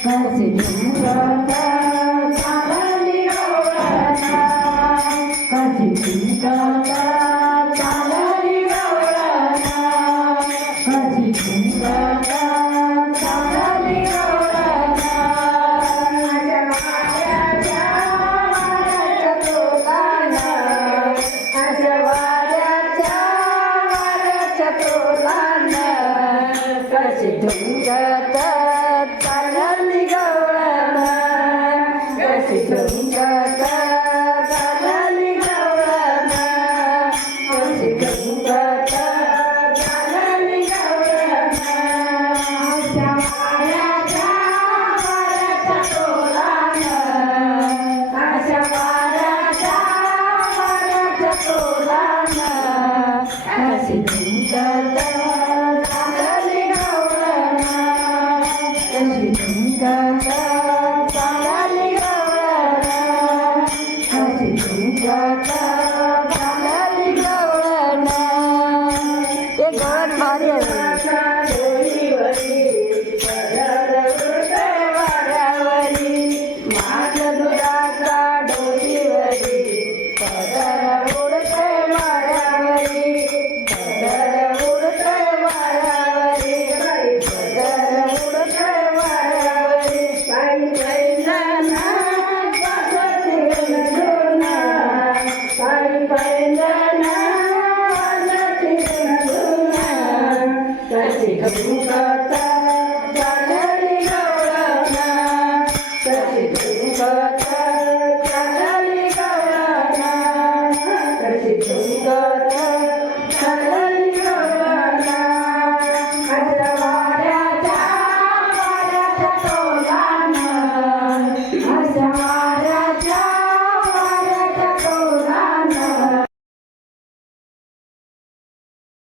कशी झुंजत चालली गवळण कशी झुंजत चालली गवळण कशी झुंजत चालली गवळण माझ्या वाऱ्याच्या वाऱ्याच्या तोलान कशी झुंजत चालली गवळण कशी झुंजत चालली गवळण कशी झुंजत चालली गवळण माझ्या वाऱ्याच्या वाऱ्याच्या तोलान माझ्या वाऱ्याच्या वाऱ्याच्या तोलान कशी झुंजत चालली गवळण कशी झुंजत